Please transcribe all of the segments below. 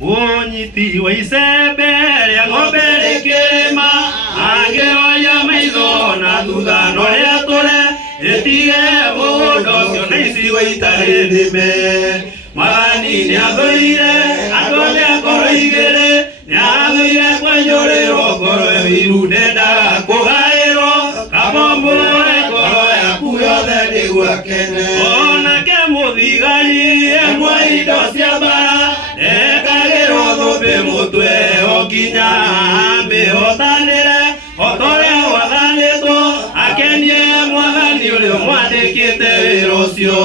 Munyiti wa icembe rĩa ng'ombe rĩkĩrĩma, angĩoya maitho na thutha norĩa tũre, rĩtige mũgũnda ũcio na icigo itarĩ nĩme. Mwathani nĩathũire andũ arĩa ngoro igĩrĩ, nĩathũire kwenjũrĩrwo ngoro ĩru ndendaga kũgaĩrwo, kabombũre ngoro yaku yothe nĩguo akene. Onake mũthigari ĩmwe indo cia mbara, ekagĩrwo thũmbĩ mũtwe o nginya amĩhotanĩre, o ta ũrĩa gwathanĩtwo akenie Mwathani ũrĩa mwandĩkĩte wĩra ũcio.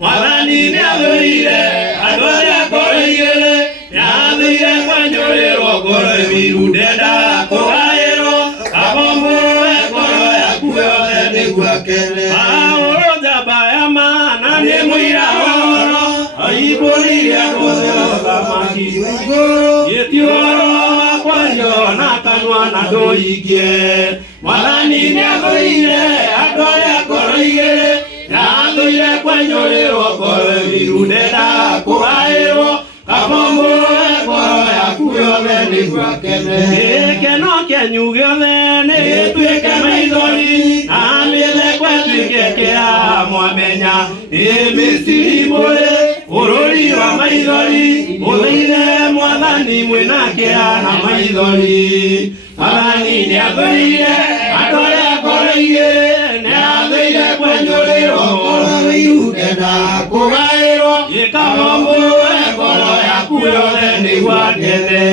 Mwathani nĩathũire andũ arĩa ngoro igĩrĩ, nĩathũire kwenjũrĩrwo ngoro ĩru ndendaga kũgaĩrwo, kabombũre ngoro yaku yothe nĩguo akene. Paũlũ njamba ya mana nĩ mũira ũhoro, aihũrĩire andũ othe ũthamaki wa igũrũ, gĩtiũhoro wa kwario na kanua na ndũhingie. Mwathani nĩathũire andũ arĩa ngoro igĩrĩ, nĩathũire kwenjũrĩrwo ngoro ĩru ndendaga kũgaĩrwo, kabombũre ngoro yaku yothe nĩguo akene. Gĩkeno kĩanyu gĩothe nĩgĩtuĩke maithori, na mĩtheko ĩtuĩke kĩeha mwamenya. Misiri mũrĩ bũrũri wa maithori, mũthũire Mwathani mwĩna kĩeha na maithori. Mwathani nĩathũire andũ arĩa ngoro igĩrĩ, nĩathũire kwenjũrĩrwo ngoro ĩru ndendaga kũgaĩrwo, kabombũre ngoro yaku yothe nĩguo akene.